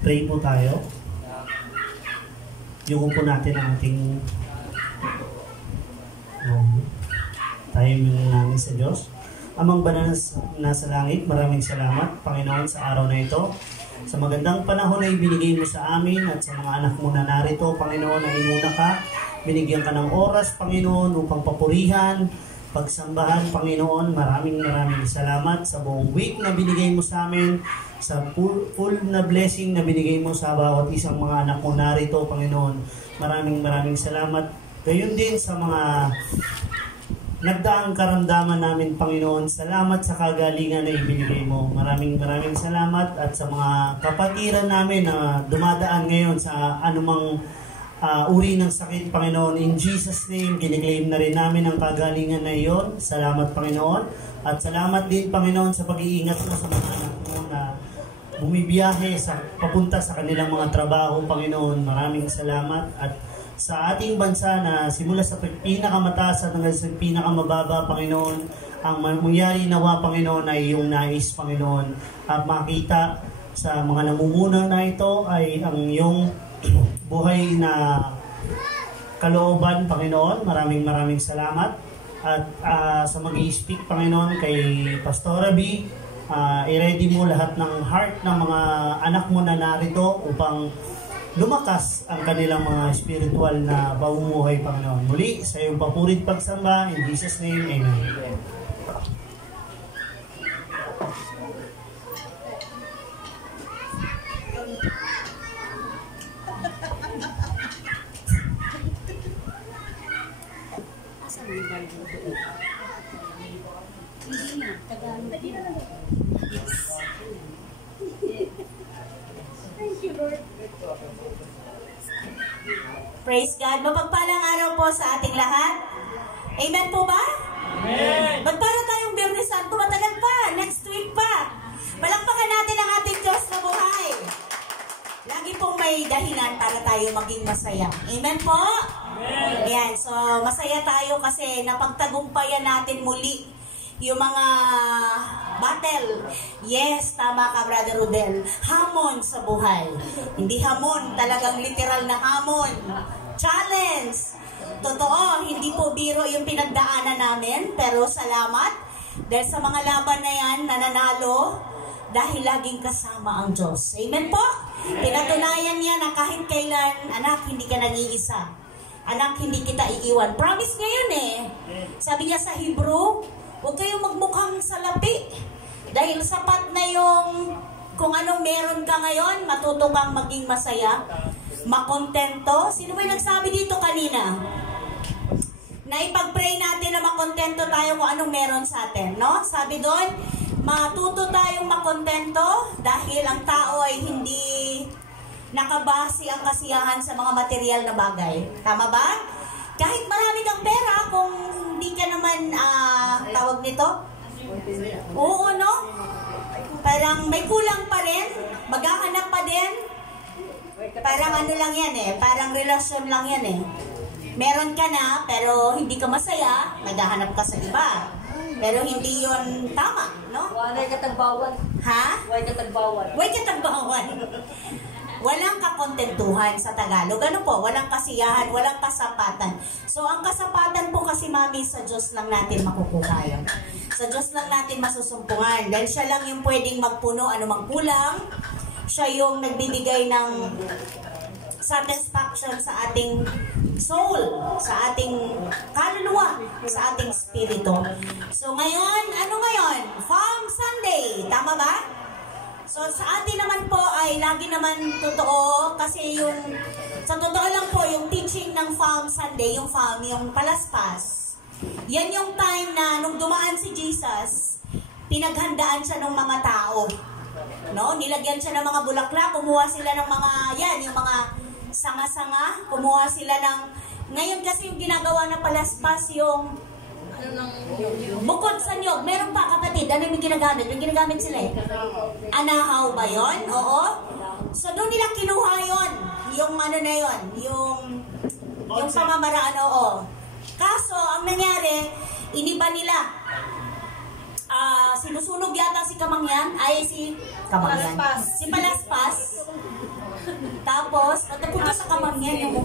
Pray po tayo. Yung po natin ang ating tayo manalangin sa Diyos. Amang banal na sa langit, maraming salamat, Panginoon, sa araw na ito. Sa magandang panahon na ibinigay mo sa amin at sa mga anak mo na narito, Panginoon, na inuna ka. Binigyan ka ng oras, Panginoon, upang papurihan, pagsambahan, Panginoon. Maraming salamat sa buong week na binigay mo sa amin, sa full na blessing na binigay mo sa bawat isang mga anak mo narito, Panginoon. Maraming salamat. Gayon din sa mga nagdaang karamdaman namin, Panginoon. Salamat sa kagalingan na ibinigay mo. Maraming salamat. At sa mga kapatiran namin na dumadaan ngayon sa anumang uri ng sakit, Panginoon. In Jesus' name, kiniklaim na rin namin ang kagalingan na iyon. Salamat, Panginoon. At salamat din, Panginoon, sa pag-iingat mo sa mga anak mo na bumibiyahe papunta sa kanilang mga trabaho, Panginoon. Maraming salamat. At sa ating bansa na simula sa pinakamataas at hanggang sa pinakamababa, Panginoon, ang mangyari nawa, Panginoon, ay iyong nais, Panginoon. At makita sa mga namumuna na ito ay ang iyong buhay na kalooban, Panginoon. Maraming salamat. At sa mag-i-speak, Panginoon, kay Pastora B, i-ready mo lahat ng heart ng mga anak mo na narito upang lumakas ang kanilang mga spiritual na pamumuhay, Panginoon. Muli, sa iyong papurit pagsamba, in Jesus' name, Amen. Praise God. Mapagpalang araw po sa ating lahat. Amen po ba? Amen. Ba't para tayong Biyernes Santo? Matagal pa. Next week pa. Palakpakan natin ang ating Diyos na buhay. Lagi pong may dahilan para tayo maging masaya. Amen po? Amen. Yan. So, masaya tayo kasi napagtagumpayan natin muli yung mga battle. Yes, tama ka, Brother Rodel. Hamon sa buhay. Hindi hamon, talagang literal na hamon. Challenge. Totoo, hindi po biro yung pinagdaanan namin, pero salamat dahil sa mga laban na yan, nananalo dahil laging kasama ang Diyos. Amen po? Pinatunayan niya na kahit kailan, anak, hindi ka nag-iisa. Anak, hindi kita iiwan. Promise niya yun eh. Sabi niya sa Hebrew, huwag kayong magmukhang salapi. Dahil sapat na yung kung anong meron ka ngayon, matuto kang maging masaya, makontento. Sino ba yung nagsabi dito kanina? Na ipag-pray natin na makontento tayo kung anong meron sa atin, no? Sabi doon, matuto tayong makontento dahil ang tao ay hindi nakabase ang kasiyahan sa mga material na bagay. Tama ba? Kahit marami kang pera, kung hindi ka naman, tawag nito? Oo, no? Parang may kulang pa rin, maghahanap pa din. Parang ano lang yan eh, parang relasyon lang yan eh. Meron ka na, pero hindi ka masaya, naghahanap ka sa iba. Pero hindi yon tama, no? Walay katagbawan. Ha? Walay katagbawan. Walay katagbawan. Walang kakontentuhan sa Tagalog. Ano po? Walang kasiyahan, walang kasapatan. So, ang kasapatan po kasi, Mami, sa Diyos lang natin makukuha yun. Sa Diyos lang natin masusumpungan. Dahil siya lang yung pwedeng magpuno anumang kulang. Siya yung nagbibigay ng satisfaction sa ating soul, sa ating kaluluwa, sa ating spirito. So, ngayon, ano ngayon? Farm Sunday. Tama ba? So, sa atin naman po ay lagi naman totoo kasi yung, sa totoo lang po, yung teaching ng Farm Sunday, yung palaspas, yan yung time na nung dumaan si Jesus, pinaghandaan siya ng mga tao. No? Nilagyan siya ng mga bulaklak, kumuha sila ng mga, yan, yung mga sanga-sanga, kumuha sila ng, ngayon kasi yung ginagawa na palaspas, yung bukod sa nyog, meron pa kapatid, ano yung ginagamit? Yung ginagamit sila eh. Anahaw ba yun? Oo. So doon nila kinuha yun. Yung ano na yun. Yung pamamaraan, oo. Kaso, ang nangyari, iniba nila. Sinusunog yata si Kamangyan. Ay, si Kamangyan. Palaspas. Si Palaspas. Tapos, napunta sa kamam niya yung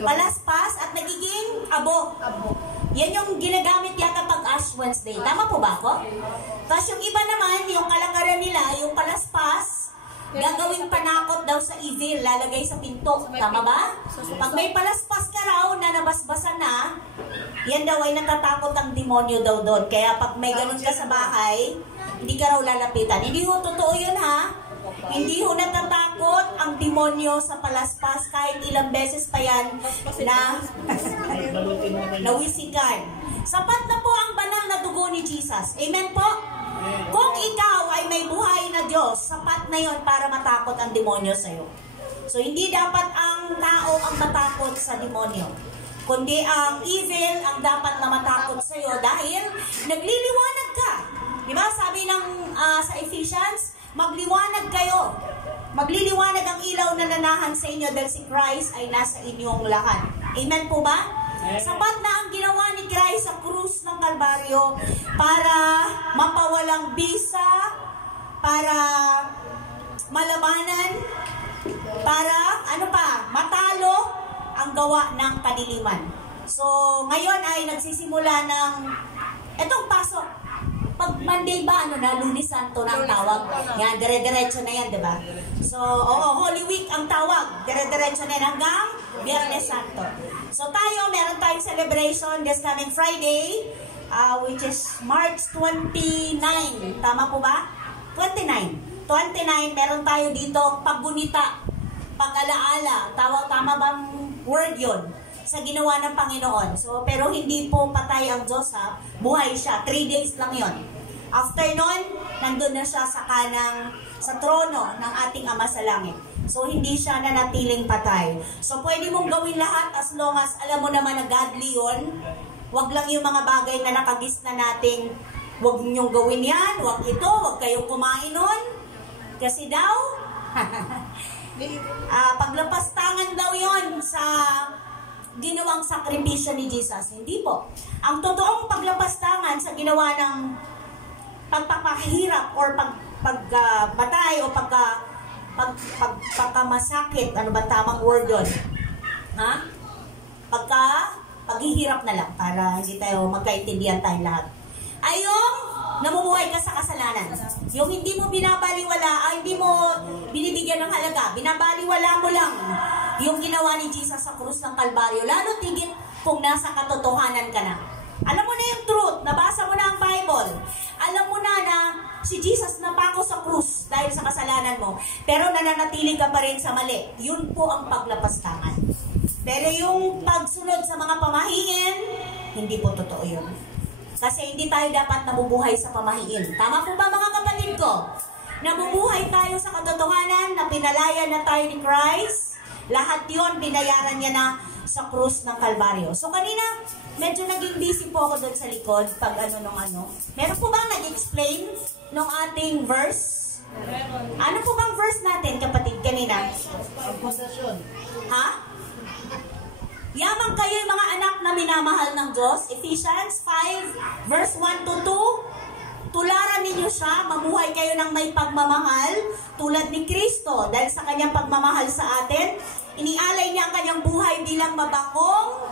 palaspas at nagiging abo. Yan yung ginagamit yata pag Ash Wednesday. Tama po ba ako? Tapos yung iba naman, yung kalakaran nila, yung palaspas, gagawing panakot daw sa evil, lalagay sa pinto. Tama ba? Pag may palaspas ka raw na nabasbasan na, yan daw ay natatakot ang demonyo daw doon. Kaya pag may ganun ka sa bahay, hindi ka raw lalapitan. Hindi ho totoo yun, ha? Hindi ho natatakot ang demonyo sa palaspas kahit ilang beses pa yan na nawisikan. Sapat na po ang banal na dugo ni Jesus. Amen po? Kung ikaw ay may buhay na Diyos, sapat na yon para matakot ang demonyo sa'yo. So hindi dapat ang tao ang matakot sa demonyo, kundi ang evil ang dapat na matakot sa'yo dahil nagliliwanag ka. Diba sabi ng sa Ephesians, magliwanag kayo. Magliliwanag ang ilaw na nanahan sa inyo dahil si Christ ay nasa inyong lahat. Amen po ba? Sapat na ang ginawa ni Christ sa krus ng Kalbaryo para mapawalang bisa, para malabanan, para matalo ang gawa ng kadiliman. So, ngayon ay nagsisimula ng etong pasok. Pag Monday ba, Lunes Santo na ang tawag. Yan, dire-diretso na yan, diba? So, Holy Week ang tawag. Dire-diretso na yan hanggang Biyernes Santo. So, meron tayong celebration this coming Friday, which is March 29. Tama po ba? 29, meron tayo dito paggunita, pag-alaala. Tama bang word yun? Sa ginawa ng Panginoon. So, pero hindi po patay ang Diyos, ha? Buhay siya. 3 days lang yon. After nun, nandun na siya sa trono ng ating Ama sa Langit. So, hindi siya nanatiling patay. So, pwede mong gawin lahat as long as alam mo naman na godly yun. Huwag lang yung mga bagay na nakagis na nating huwag niyong gawin yan, huwag ito, huwag kayong kumain nun. Kasi daw, paglapastangan daw yon sa ginawang sakripisyo ni Jesus. Hindi po. Ang totoong paglapastangan sa ginawa ng pagpapahirap or pagbatay o pagkamasakit, ano ba tamang word yun? Ha? Paghihirap na lang para hindi tayo magkaintindihan tayong lahat. Ay yung namumuhay ka sa kasalanan. Yung hindi mo binabaliwala, hindi mo binibigyan ng halaga, binabaliwala mo lang yung ginawa ni Jesus sa krus ng Kalbaryo. Lalo tigit kung nasa katotohanan ka na. Alam mo na yung truth, nabasa mo na ang Bible. Alam mo na si Jesus napako sa krus dahil sa kasalanan mo. Pero nananatili ka pa rin sa mali. Yun po ang paglapastangan. Pero yung pagsunod sa mga pamahiin, hindi po totoo yun. Kasi hindi tayo dapat nabubuhay sa pamahiin. Tama po ba mga kapatid ko? Nabubuhay tayo sa katotohanan na pinalaya na tayo ni Christ. Lahat yon binayaran niya na sa krus ng Kalbaryo. So kanina, medyo naging busy po ako doon sa likod pag Meron po bang nag-explain ng ating verse? Ano po bang verse natin, kapatid, kanina? Ha? Yamang kayo yung mga anak na minamahal ng Diyos. Ephesians 5 verse 1 to 2. Tularan ninyo siya, mamuhay kayo ng may pagmamahal tulad ni Kristo. Dahil sa kanyang pagmamahal sa atin, inialay niya ang kanyang buhay bilang mabakong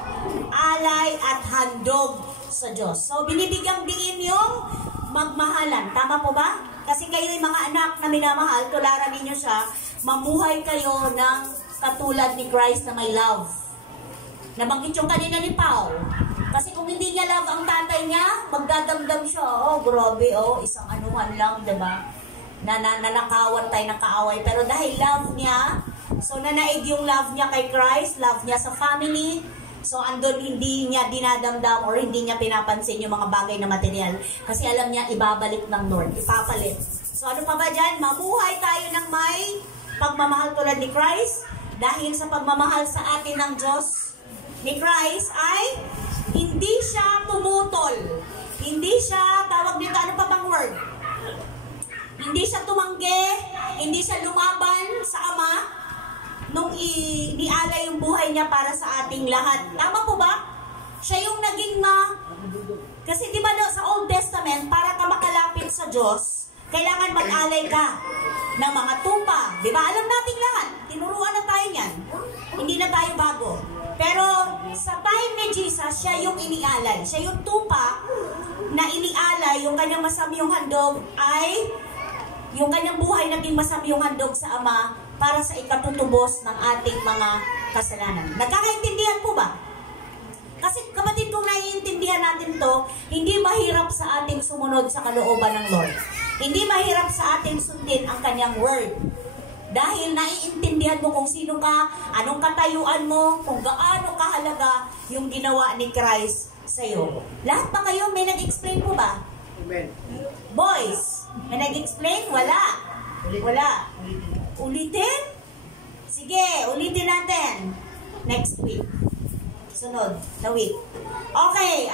alay at handog sa Diyos. So, binibigyang diin yung magmahalan. Tama po ba? Kasi kayo yung mga anak na minamahal, tularan ninyo siya, mamuhay kayo ng katulad ni Christ na may love. Nabanggit yung kanina ni Paul. Kasi kung hindi niya love ang tatay niya, magdadamdam siya. Oh, grabe, isang anuhan lang, diba? Nanakawan tayo ng kaaway. Pero dahil love niya, so nanaig yung love niya kay Christ, love niya sa family. So andun hindi niya dinadamdam or hindi niya pinapansin yung mga bagay na material. Kasi alam niya, ibabalik ng Lord, ipapalit. So ano pa ba dyan? Mamuhay tayo ng may pagmamahal tulad ni Christ. Dahil sa pagmamahal sa atin ng Diyos, ni Christ ay hindi siya pumutol. Hindi siya, tawag dito, ano pa bang word? Hindi siya tumanggi, hindi siya lumaban sa Ama nung inialay yung buhay niya para sa ating lahat. Tama po ba? Siya yung naging kasi di ba sa Old Testament, para ka makalapit sa Diyos, kailangan mag-alay ka. ng mga tupa. Di ba? Alam natin lahat. Tinuruan na tayo niyan. Hindi na tayo bago. Pero sa time ni Jesus, siya yung inialay. Siya yung tupa na inialay, yung kanyang masamyong handog ay yung kanyang buhay naging masamyong handog sa Ama para sa ikatutubos ng ating mga kasalanan. Nagkakaintindihan po ba? Kasi kapatid, kung naiintindihan natin to, hindi mahirap sa ating sumunod sa kalooban ng Lord. Hindi mahirap sa ating sundin ang kanyang word. Dahil naiintindihan mo kung sino ka, anong katayuan mo, kung gaano kahalaga yung ginawa ni Christ sa iyo. Lahat ba kayo may nag-explain po ba? Amen. Boys, may nag-explain? Wala. Wala. Ulitin? Sige, ulitin natin. Next week. Sunod na week. Okay,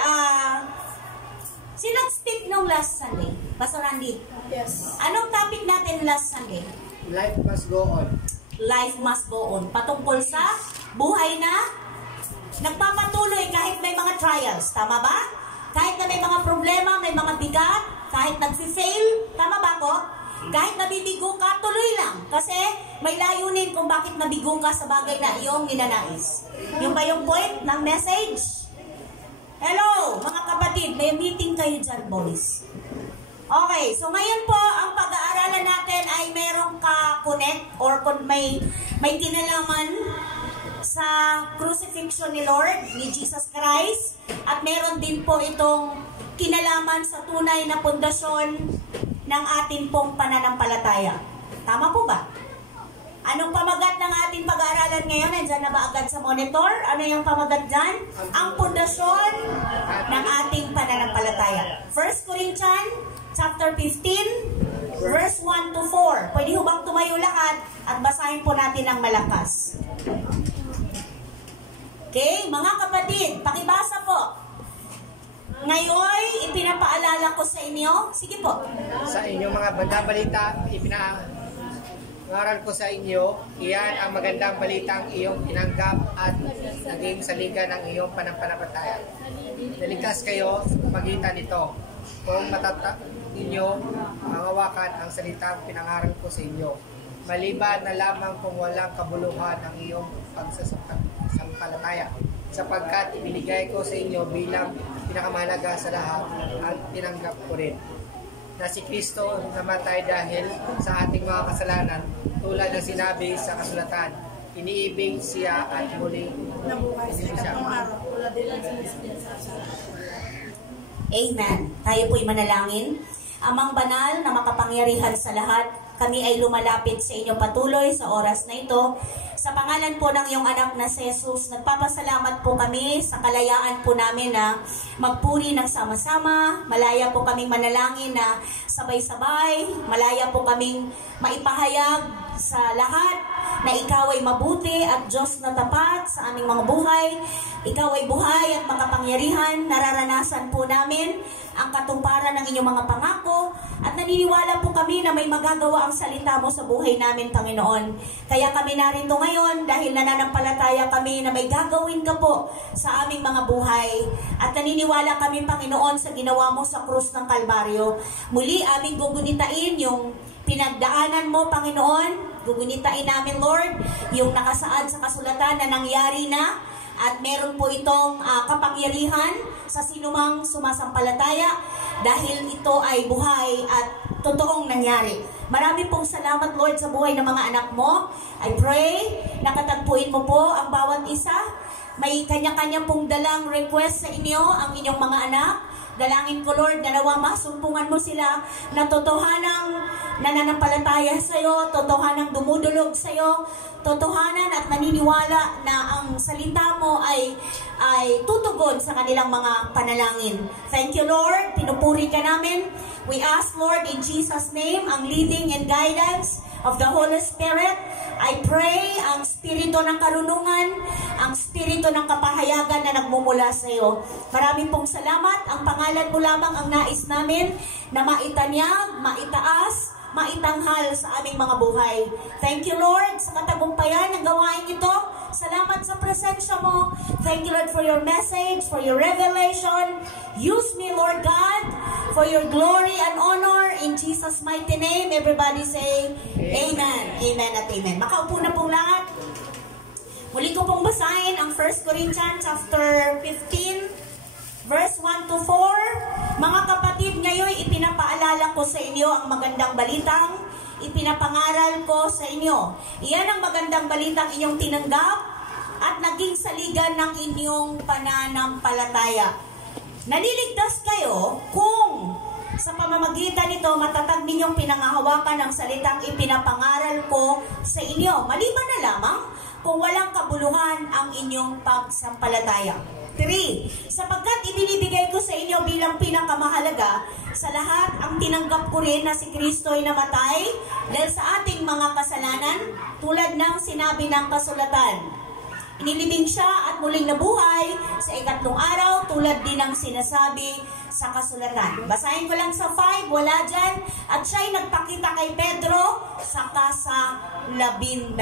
sino nag-speak nung last Sunday? Pastor Randy? Yes. Anong topic natin last Sunday? Life must go on. Life must go on. Patungkol sa buhay na nagpapatuloy kahit may mga trials. Tama ba? Kahit na may mga problema, may mga bigat, kahit nag-fail, tama ba ko? Kahit nabibigo ka, tuloy lang. Kasi may layunin kung bakit nabigo ka sa bagay na iyong ninanais. Yung ba yung point ng message? Hello, mga kapatid, may meeting kayo dyan, boys. Okay, so ngayon po, ang pag-aaralan natin ay merong ka-connect or kung may kinalaman sa crucifixion ni Lord, ni Jesus Christ, at meron din po itong kinalaman sa tunay na pundasyon ng ating pong pananampalataya. Tama po ba? Anong pamagat ng ating pag-aaralan ngayon? Nandiyan na ba agad sa monitor? Ano yung pamagat dyan? Ang pundasyon ng ating pananampalataya. 1 Corinthians chapter 15, verse 1 to 4. Pwede ho bang tumayo lahat at basahin po natin ng malakas. Okay, mga kapatid, pakibasa po. Ngayon, ipinapaalala ko sa inyo. Sige po. Sa inyong mga balita, ipinangaral ko sa inyo, iyan ang magandang balitang iyong tinanggap at naging saligan ng iyong pananampalataya. Naligtas kayo sa pagitan nito. Kung ninyo mangawakan ang salitang pinangaral ko sa inyo, maliban na lamang kung walang kabuluhan ang iyong pagsasampalataya, sapagkat ibinigay ko sa inyo bilang pinakamahalaga sa lahat at tinanggap ko rin na si Kristo namatay dahil sa ating mga kasalanan, tulad ng sinabi sa kasulatan, iniibig siya at muling nabuhay sa ikatlong araw. Amen. Tayo po'y manalangin. Amang banal na makapangyarihan sa lahat, kami ay lumalapit sa inyo patuloy sa oras na ito. Sa pangalan po ng iyong anak na si Jesus, nagpapasalamat po kami sa kalayaan po namin na magpuri ng sama-sama. Malaya po kaming manalangin na sabay-sabay. Malaya po kaming maipahayag sa lahat na ikaw ay mabuti at Diyos na tapat sa aming mga buhay. Ikaw ay buhay at makapangyarihan. Nararanasan po namin ang katuparan ng inyong mga pangako at naniniwala po kami na may magagawa ang salita mo sa buhay namin, Panginoon. Kaya kami narito ngayon dahil nananampalataya kami na may gagawin ka po sa aming mga buhay. At naniniwala kami, Panginoon, sa ginawa mo sa krus ng Kalbaryo. Muli aming gugunitain yung pinagdaanan mo, Panginoon. Gugunitain namin, Lord, yung nakasaad sa kasulatan na nangyari na at meron po itong kapangyarihan sa sinumang sumasampalataya dahil ito ay buhay at totoong nangyari. Marami pong salamat, Lord, sa buhay ng mga anak mo. I pray na katagpuin mo po ang bawat isa. May kanya-kanya pong dalang request sa inyo ang inyong mga anak. Dalangin ko, Lord, na nawa masumpungan mo sila na totohanang nananampalataya sa iyo, totohanang dumudulog sa iyo, totohanan at naniniwala na ang salita mo ay tutugon sa kanilang mga panalangin. Thank you, Lord. Pinupuri ka namin. We ask, Lord, in Jesus' name, ang leading and guidance of the Holy Spirit. I pray ang spirito ng karunungan, ang spirito ng kapahayagan na nagmumula sa iyo. Maraming pong salamat. Ang pangalan mo lamang ang nais namin na maitanyag, maitaas, maitanghal sa aming mga buhay. Thank you, Lord, sa katagumpayan ng gawain ito. Salamat sa presensya mo. Thank you, Lord, for your message, for your revelation. Use me, Lord God, for your glory and honor in Jesus' mighty name. Everybody say, Amen. Amen at Amen. Makaupo na pong lahat. Muli ko pong basahin ang 1 Corinthians chapter 15, verse 1 to 4. Mga kapatid, ngayon ipinapaalala ko sa inyo ang magandang balitang ipinapangaral ko sa inyo. Iyan ang magandang balitang inyong tinanggap at naging saligan ng inyong pananampalataya. Naliligtas kayo kung sa pamamagitan nito matatag ninyong pinangahawakan ang salitang ipinapangaral ko sa inyo. Maliban na lamang kung walang kabuluhan ang inyong pagsampalataya. 3. Sapagkat ibinibigay ko sa inyo bilang pinakamahalaga sa lahat ang tinanggap ko rin na si Kristo ay namatay dahil sa ating mga kasalanan tulad ng sinabi ng kasulatan. Inilibing siya at muling nabuhay sa ikatlong araw tulad din ng sinasabi sa kasulatan. Basahin ko lang sa 5, wala dyan. At siya'y nagpakita kay Pedro saka sa 12.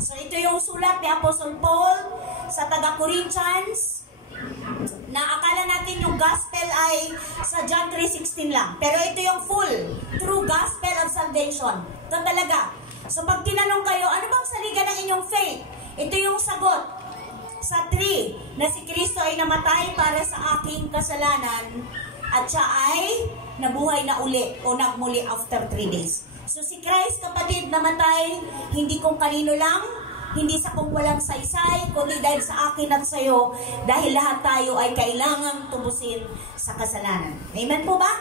So ito yung sulat ni Apostle Paul sa taga-Corinthians na akala natin yung gospel ay sa John 3:16 lang. Pero ito yung full, true gospel of salvation. Ito talaga. So pag tinanong kayo, ano bang saligan ng inyong faith? Ito yung sagot. Sa 3, na si Kristo ay namatay para sa aking kasalanan at siya ay nabuhay na uli o nagmuli after 3 days. So si Christ, kapatid, namatay hindi kung kanino lang, hindi sa kung walang saysay, kundi dahil sa akin at sa iyo, dahil lahat tayo ay kailangang tubusin sa kasalanan. Amen po ba?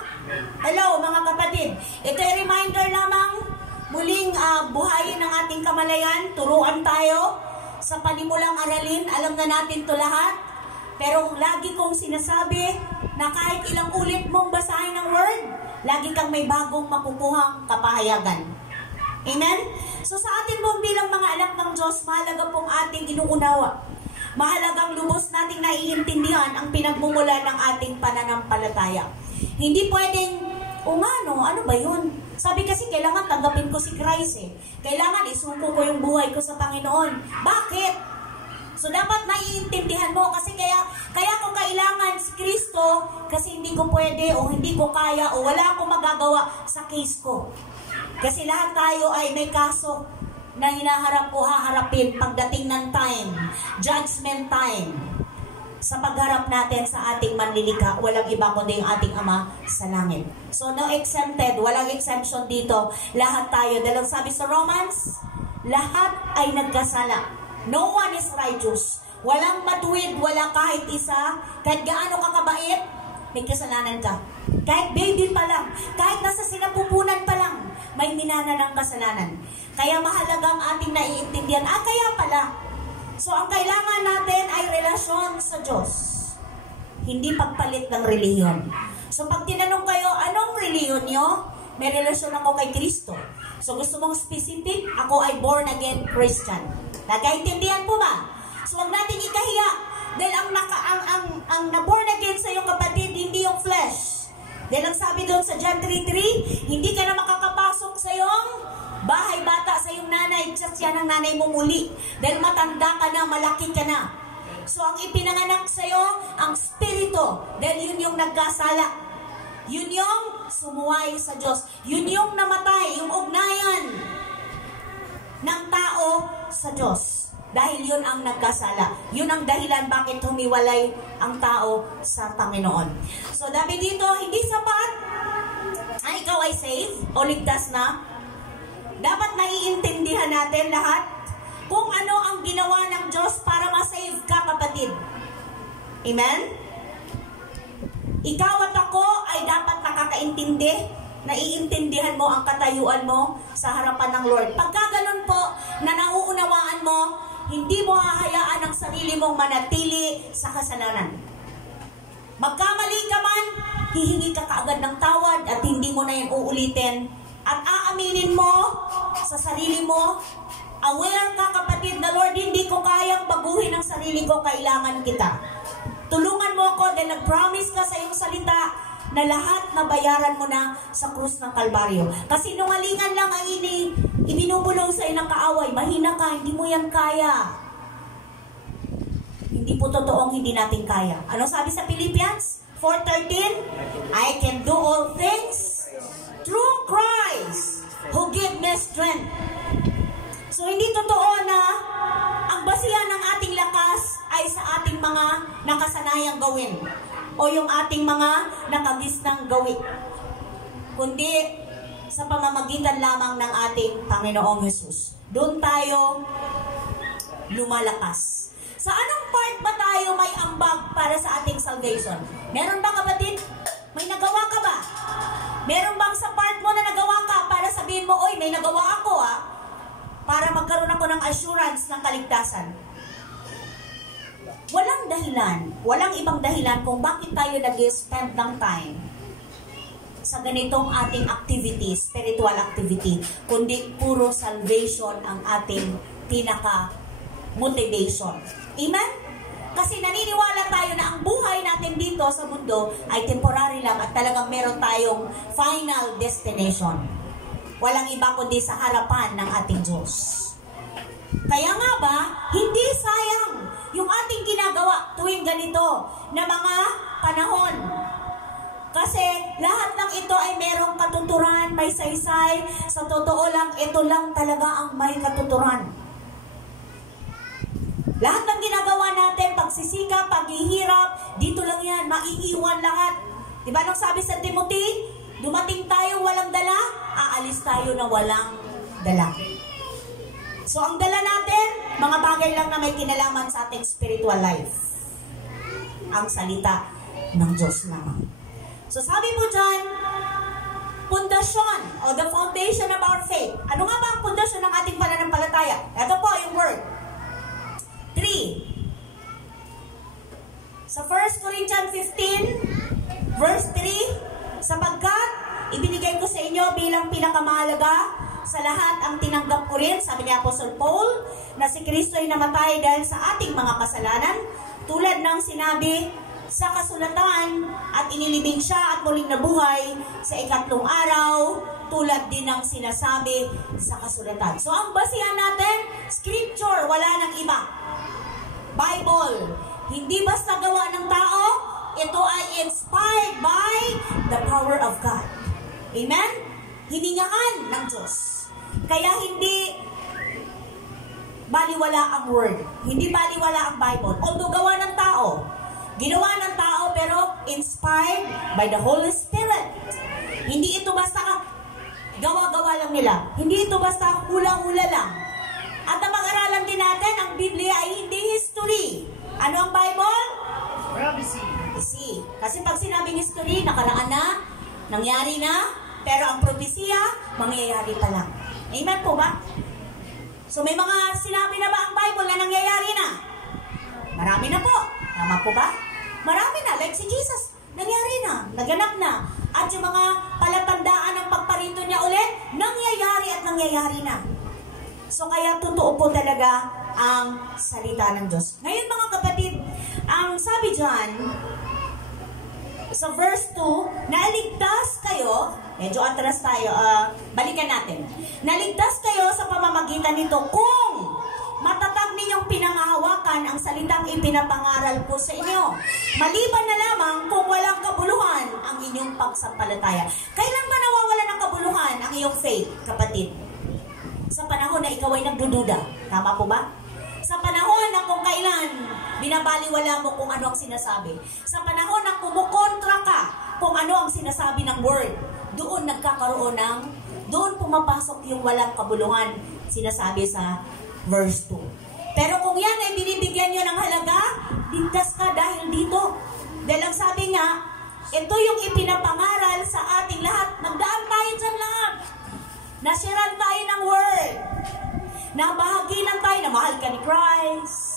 Hello mga kapatid. Ito ay reminder lamang, muling buhayin ang ating kamalayan, turuan tayo sa panimulang aralin, alam na natin to lahat. Pero lagi kong sinasabi na kahit ilang ulit mong basahin ang word, lagi kang may bagong makukuhang kapahayagan. Amen? So sa atin pong bilang mga anak ng Diyos, mahalaga pong ating inuunawa. Mahalagang lubos nating naiintindihan ang pinagmumula ng ating pananampalataya. Hindi pwedeng, ano ba yun? Sabi kasi kailangan tanggapin ko si Christ eh. Kailangan isuko ko yung buhay ko sa Panginoon. Bakit? So dapat naiintindihan mo kasi kaya ko kailangan si Kristo kasi hindi ko pwede o hindi ko kaya o wala akong magagawa sa case ko. Kasi lahat tayo ay may kaso na hinaharap o haharapin pagdating ng time, judgment time. Sa pagharap natin sa ating manlilikha, walang iba kundi yung ating Ama sa langit. So no exempted, walang exemption dito. Lahat tayo, dahil sabi sa Romans, lahat ay nagkasala. No one is righteous. Walang matuwid, wala kahit isa. Kahit gaano ka kabait, may kasalanan ka. Kahit baby pa lang, kahit nasa sinapupunan pa lang, may minana ng kasalanan. Kaya mahalagang ating naiintindihan, kaya pala. So ang kailangan natin ay relasyon sa Diyos. Hindi pagpalit ng reliyon. So pag tinanong kayo, anong reliyon nyo? May relasyon ako kay Kristo. So gusto mong specific, ako ay born again Christian. Nagkaintindihan po ba? So huwag natin ikahiya. Dahil ang na-born again sa iyong kapatid, hindi yung flesh. Dahil ang sabi doon sa John 3:3, hindi ka na makakapasok sa iyong bahay bata sa iyong nanay, just yan ang nanay mo muli. Dahil matanda ka na, malaki ka na. So ang ipinanganak sa iyo, ang spirito, dahil yun yung nagkasala. Yun yung sumuway sa Diyos. Yun yung namatay, yung ugnayan ng tao sa Diyos. Dahil yun ang nagkasala. Yun ang dahilan bakit humiwalay ang tao sa Panginoon. So dahil dito, hindi sapat ay ikaw ay safe o ligtas na. Dapat naiintindihan natin lahat kung ano ang ginawa ng Diyos para ma-save ka, kapatid. Amen? Ikaw at ako ay dapat nakakaintindi, naiintindihan mo ang katayuan mo sa harapan ng Lord. Pagka ganun po, na nauunawaan mo, hindi mo hahayaan ang sarili mong manatili sa kasalanan. Magkamali ka man, hihingi ka kaagad ng tawad at hindi mo na yan uulitin. At aaminin mo sa sarili mo, aware ka, kapatid, na Lord, hindi ko kayang baguhin ang sarili ko, kailangan kita. Tulungan mo ako dahil nag-promise ka sa iyong salita na lahat na bayaran mo na sa krus ng Kalbaryo. Kasi nungalingan lang ang ibinubulong sa iyo ng kaaway. Mahina ka, hindi mo yan kaya. Hindi po totoong hindi natin kaya. Ano sabi sa Philippians 4:13, I can do all things through Christ who give me strength. So hindi totoo na ang basihan ng ating lakas ay sa ating mga nakasanayang gawin o yung ating mga nakagisnang gawin, kundi sa pamamagitan lamang ng ating Panginoong Hesus. Doon tayo lumalakas. Sa anong part ba tayo may ambag para sa ating salvation? Meron ba, kapatid? May nagawa ka ba? Meron bang sa part mo na nagawa ka para sabihin mo, oy, may nagawa ako para magkaroon ako ng assurance ng kaligtasan? Walang dahilan, walang ibang dahilan kung bakit tayo nag-spend ng time sa ganitong ating activity, spiritual activity, kundi puro salvation ang ating pinaka-motivation. Amen? Kasi naniniwala tayo na ang buhay natin dito sa mundo ay temporary lang at talagang meron tayong final destination. Walang iba kundi sa harapan ng ating Diyos. Kaya nga ba, hindi sayang yung ating ginagawa tuwing ganito na mga panahon. Kasi lahat ng ito ay merong katuturan, may saysay. Sa totoo lang, ito lang talaga ang may katuturan. Lahat ng ginagawa natin, pagsisikap, paghihirap, dito lang yan, maiiwan lahat. Diba nung sabi sa Timothy, dumating tayo walang dala, aalis tayo na walang dala. So ang dala natin, mga bagay lang na may kinalaman sa ating spiritual life. Ang salita ng Diyos naman. So sabi po dyan, pundasyon o the foundation of our faith. Ano nga ba ang pundasyon ng ating pananampalataya? Ito po yung word. 3. Sa 1 Corinthians 15, verse 3, sapagkat ibinigay ko sa inyo bilang pinakamahalaga sa lahat ang tinanggap ko rin, sabi ni Apostle Paul, na si Kristo ay namatay dahil sa ating mga kasalanan, tulad ng sinabi sa kasulatan, at inilibing siya at muling nabuhay sa ikatlong araw, tulad din ng sinasabi sa kasulatan. So ang basihan natin, scripture, wala nang iba. Bible, hindi basta gawa ng tao, ito ay inspired by the power of God. Amen? Hiningaan ng Diyos. Kaya hindi baliwala ang word. Hindi baliwala ang Bible. Although gawa ng tao, ginawa ng tao pero inspired by the Holy Spirit. Hindi ito basta gawa-gawa lang nila. Hindi ito basta hula-hula lang. At ang pag-aralan din natin, ang Biblia ay hindi history. Ano ang Bible? Prophecy. Kasi pag sinabing history, nakaraan na, nangyari na, pero ang propesya, mangyayari pa lang. Amen po ba? So may mga sinabi na ba ang Bible na nangyayari na? Marami na po. Tama po ba? Marami na. Like si Jesus, nangyari na, naganap na. At yung mga palatandaan ng pagparito niya ulit, nangyayari at nangyayari na. So kaya totoo po talaga ang salita ng Diyos. Ngayon mga kapatid, ang sabi dyan, sa verse 2, naligtas kayo, medyo atras tayo, balikan natin. Naligtas kayo sa pamamagitan nito kung matatag ninyong pinangahawakan ang salitang ipinapangaral ko sa inyo. Maliban na lamang kung walang kabuluhan ang inyong pagsampalataya. Kailan ba nawawala ng kabuluhan ang iyong faith, kapatid? Sa panahon na ikaw ay nagdududa. Tama po ba? Sa panahon na kung kailan binabaliwala mo kung ano ang sinasabi. Sa panahon na kumukontra ka kung ano ang sinasabi ng word. Doon nagkakaroon ng, doon pumapasok yung walang kabuluhan sinasabi sa verse 2. Pero kung yan ay binibigyan nyo ng halaga, ligtas ka dahil dito. Dahil ang sabi nga, ito yung ipinapangaral sa ating lahat. Magdaan tayo dyan lahat. Nasyaran tayo ng word. Nabahaginan tayo na mahal ka ni Christ.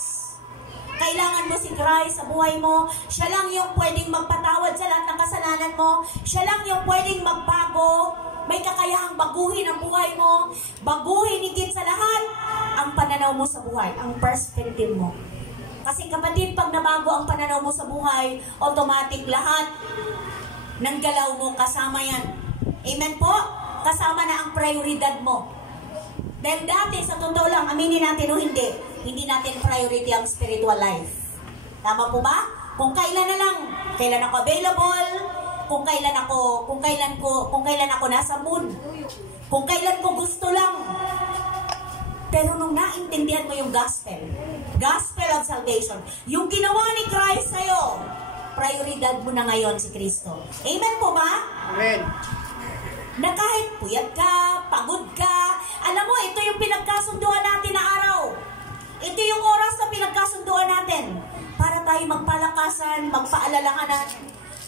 Kailangan mo si Christ sa buhay mo. Siya lang yung pwedeng magpatawad sa lahat ng kasalanan mo. Siya lang yung pwedeng magbago. May kakayahang baguhin ang buhay mo. Baguhin higit sa lahat ang pananaw mo sa buhay, ang perspective mo. Kasi kapatid, pag nabago ang pananaw mo sa buhay, automatic lahat ng galaw mo kasama yan. Amen po? Kasama na ang prioridad mo. Dahil dati, sa totoo lang, aminin natin o hindi natin priority ang spiritual life. Tama po ba? Kung kailan na lang, kailan ako available, kung kailan ako nasa mood, kung kailan ko gusto lang. Pero nung naintindihan mo yung gospel of salvation, yung ginawa ni Christ sa'yo, prioridad mo na ngayon si Kristo. Amen po ba? Amen. Na kahit puyat ka, pagod ka, alam mo, ito yung pinagkasunduan natin na araw. Ito yung oras na pinagkasunduan natin para tayo magpalakasan, magpaalalahanan,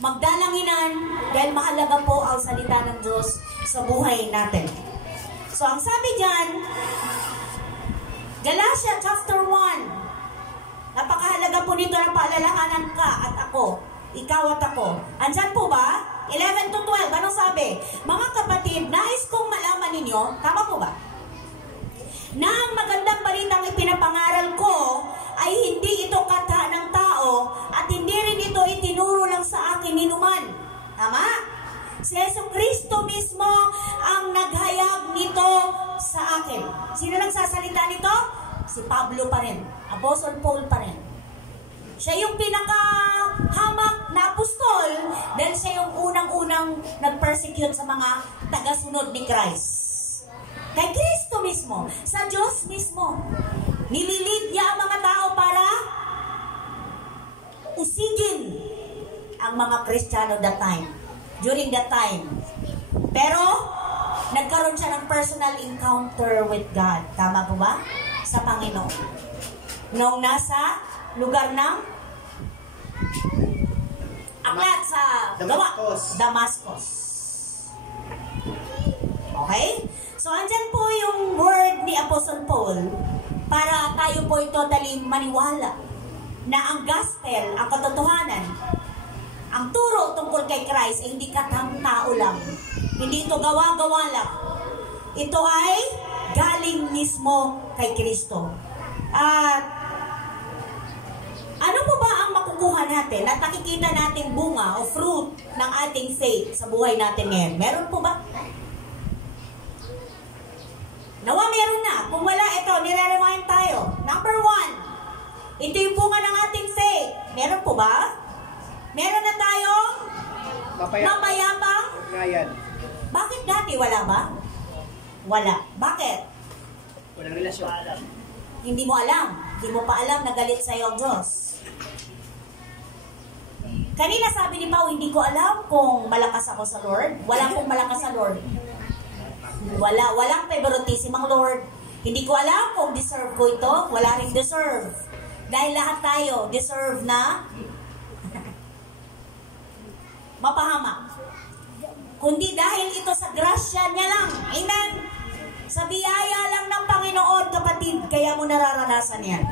magdalanginan, dahil mahalaga po ang salita ng Diyos sa buhay natin. So, ang sabi dyan, Galatia chapter 1, napakahalaga po nito na paalalahanan ka at ako, ikaw at ako. Andyan po ba? 11 to 12, anong sabi? Mga kapatid, nais kong malaman ninyo, tama po ba? Na ang magandang balitang ipinapangaral ko ay hindi ito kata ng tao at hindi rin ito itinuro lang sa akin ninuman. Tama? Si Jesucristo mismo ang naghayag nito sa akin. Sino nagsasalita nito? Si Pablo pa rin. Apostle Paul pa rin. Siya yung pinakahamak na apostol dahil siya yung unang-unang nag-persecute sa mga tagasunod ni Christ. Kay Kristo mismo, sa Diyos mismo. Nililid niya ang mga tao para usigin ang mga Kristiyano during that time. Pero, nagkaroon siya ng personal encounter with God. Tama po ba? Sa Panginoon. Nung nasa lugar ng aklat sa Damascus. Okay? So, andyan po yung word ni Apostle Paul para tayo po totally maniwala na ang gospel, ang katotohanan, ang turo tungkol kay Christ ay hindi katang tao lang. Hindi ito gawa-gawa lang. Ito ay galing mismo kay Kristo. At ano po ba ang makukuha natin at nakikita natin bunga o fruit ng ating faith sa buhay natin ngayon? Meron po ba? Nawa meron na. Kung wala, ito, nire-remind tayo. Number 1, ito yung bunga ng ating faith. Meron po ba? Meron na tayong mapayapang ugnayan. Bakit dati wala ba? Wala. Bakit? Walang relasyon. Hindi mo alam. Hindi mo pa alam na galit sa'yo ang Diyos. Kanina sabi ni Pao, hindi ko alam kung malakas ako sa Lord. Wala akong malakas sa Lord. Walang favoritism ang Lord. Hindi ko alam kung deserve ko ito. Wala rin deserve. Dahil lahat tayo deserve na mapahamak. Kundi dahil ito sa grasya niya lang. Amen? Sa biyaya lang ng Panginoon, kapatid, kaya mo nararanasan yan.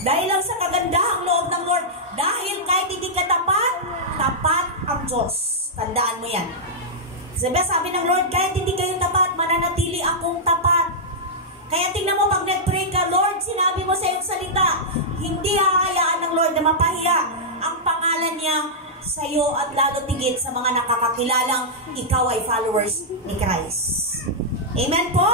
Dahil lang sa kagandahang loob ng Lord, dahil kahit hindi ka tapat, tapat ang Diyos. Tandaan mo yan. Sabi ng Lord, kahit hindi kayo tapat, mananatili akong tapat. Kaya tingnan mo, pag nag-pray ka, Lord, sinabi mo sa iyong salita, hindi hahayaan ng Lord na mapahiya ang pangalan niya sa iyo at lalo tigit sa mga nakakakilalang ikaw ay followers ni Christ. Amen po?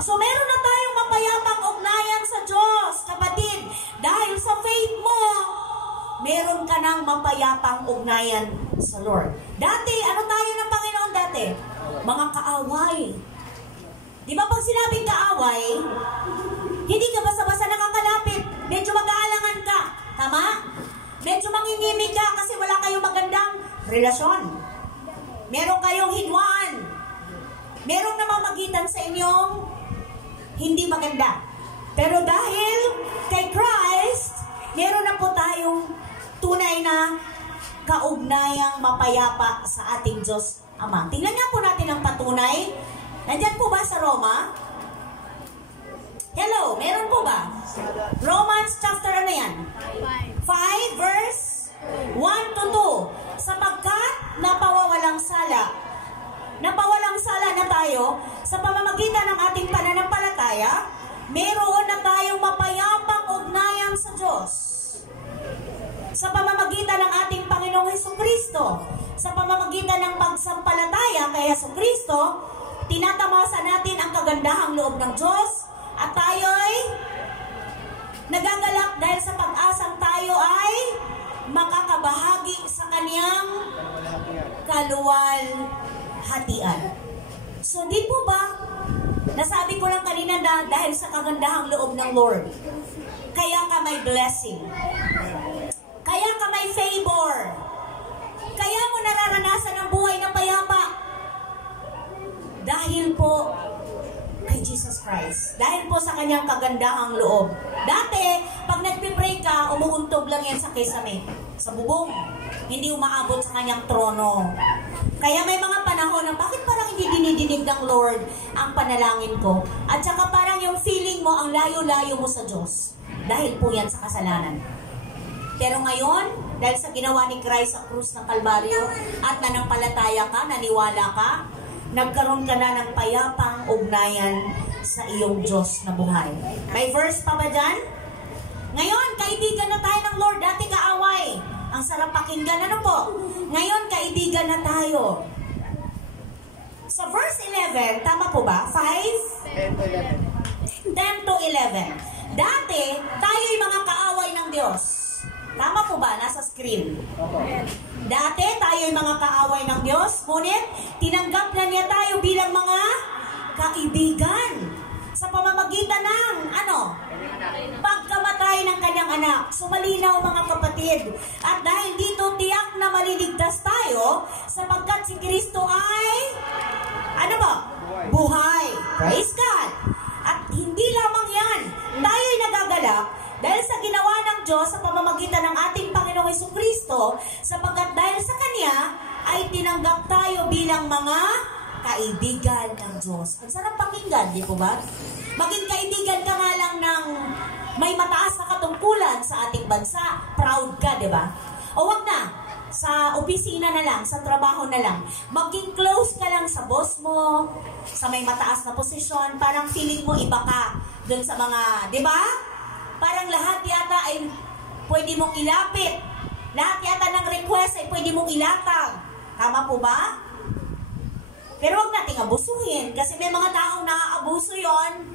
So meron na tayong mapayapang ugnayan sa Diyos, kapatid. Dahil sa faith mo, meron ka ng mapayapang ugnayan sa Lord. Dati, ano tayo ng Panginoon dati? Mga kaaway. Di ba pag sinabing kaaway, hindi ka basta-basta nakakalapit. Medyo mag-aalangan ka. Tama? Medyo mangingimig ka kasi wala kayong magandang relasyon. Meron kayong hidwaan. Merong namamagitan sa inyong hindi maganda. Pero dahil kay Christ, meron na po tayong tunay na kaugnayang mapayapa sa ating Diyos Ama. Tingnan nga po natin ang patunay. Nandyan po ba sa Roma? Hello, meron po ba? Romans chapter ano yan? 5 verse 1 to 2. Sapagkat napawawalang sala na tayo sa pamamagitan ng ating pananampalataya, meron na tayong mapayapang ugnayan sa Diyos. Sa pamamagitan ng ating Panginoong Hesukristo, sa pamamagitan ng pagsampalataya kay Hesukristo, tinatamasa natin ang kagandahang loob ng Diyos at tayo'y nagagalak dahil sa pag-asang tayo ay makakabahagi sa kanyang kaluwalhatian. So, di po ba, nasabi ko lang kanina na dahil sa kagandahang loob ng Lord, kaya ka may blessing, kaya ka may favor, kaya mo nararanasan ang buhay na payapa, dahil po kay Jesus Christ. Dahil po sa kanyang kagandahang loob. Dati, pag nagpipray ka, umuuntog lang yan sa kisame, sa bubong. Hindi umaabot sa kanyang trono. Kaya may mga panahon na bakit parang hindi dinidinig ng Lord ang panalangin ko? At saka parang yung feeling mo, ang layo-layo mo sa Diyos. Dahil po yan sa kasalanan. Pero ngayon, dahil sa ginawa ni Christ sa krus ng Kalbaryo, at nanampalataya ka, naniwala ka, nagkaroon ka na ng payapang ugnayan sa iyong Diyos na buhay. May verse pa ba dyan? Ngayon, kaibigan na tayo ng Lord. Dati kaaway. Ang sarap pakinggan. Ano po? Ngayon, kaibigan na tayo. Sa verse 11, tama po ba? 5? 10 to 11. Dati, tayo'y mga kaaway ng Diyos. Tama po ba? Nasa screen. Dati, tayo'y mga kaaway ng Diyos. Ngunit, tinanggap na niya tayo bilang mga kaibigan. Sa pamamagitan ng, pagkamatay ng kanyang anak. So, malinaw mga kapatid. At dahil dito, tiyak na maliligtas tayo, sapagkat si Kristo ay, buhay. Praise God. At hindi lamang yan. Tayo'y nagagalak dahil sa ginawa ng Diyos sa pamamagitan ng ating Panginoong Jesucristo, sapagkat dahil sa Kanya ay tinanggap tayo bilang mga kaibigan ng Diyos. Ang sarap pakinggan, di po ba? Maging kaibigan ka nga lang ng may mataas na katungkulan sa ating bansa. Proud ka, di ba? O wag na, sa opisina na lang, sa trabaho na lang. Maging close ka lang sa boss mo, sa may mataas na posisyon, parang feeling mo iba ka dun sa mga, di ba? Parang lahat yata ay pwede mong ilapit. Lahat yata ng request ay pwede mong ilatag. Tama po ba? Pero huwag nating abusuhin kasi may mga taong naaabuso yon,